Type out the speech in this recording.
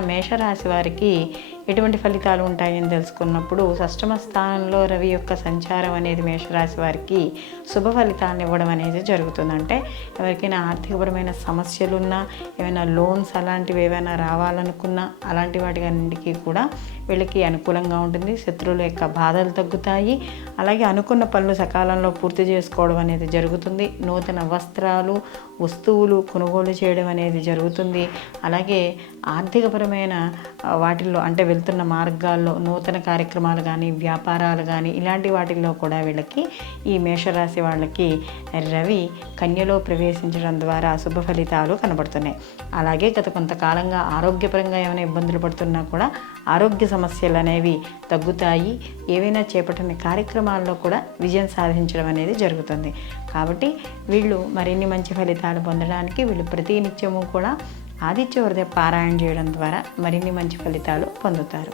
మేషరాశి వారికి ఎటువంటి ఫలితాలు ఉంటాయని తెలుసుకున్నప్పుడు షష్టమ స్థానంలో రవి యొక్క సంచారం అనేది మేషరాశి వారికి శుభ ఫలితాన్ని ఇవ్వడం అనేది జరుగుతుంది. అంటే ఎవరికైనా ఆర్థికపరమైన సమస్యలున్నా, ఏమైనా లోన్స్ అలాంటివి ఏమైనా రావాలనుకున్నా అలాంటి వాటికి కూడా వీళ్ళకి అనుకూలంగా ఉంటుంది. శత్రువుల యొక్క బాధలు తగ్గుతాయి. అలాగే అనుకున్న పనులు సకాలంలో పూర్తి చేసుకోవడం అనేది జరుగుతుంది. నూతన వస్త్రాలు, వస్తువులు కొనుగోలు చేయడం అనేది జరుగుతుంది. అలాగే ఆర్థికపరమైన వాటిల్లో అంటే వెళ్తున్న మార్గాల్లో నూతన కార్యక్రమాలు కానీ, వ్యాపారాలు కానీ ఇలాంటి వాటిల్లో కూడా వీళ్ళకి ఈ మేషరాశి వాళ్ళకి రవి కన్యలో ప్రవేశించడం ద్వారా శుభ ఫలితాలు కనబడుతున్నాయి. అలాగే గత కొంతకాలంగా ఆరోగ్యపరంగా ఏమైనా ఇబ్బందులు పడుతున్నా కూడా ఆరోగ్య సమస్యలు అనేవి తగ్గుతాయి. ఏవైనా చేపట్టిన కార్యక్రమాల్లో కూడా విజయం సాధించడం అనేది జరుగుతుంది. కాబట్టి వీళ్ళు మరిన్ని మంచి ఫలితాలు పొందడానికి వీళ్ళు ప్రతి నిత్యము కూడా ఆదిత్య హృదయ పారాయణ చేయడం ద్వారా మరిన్ని మంచి ఫలితాలు పొందుతారు.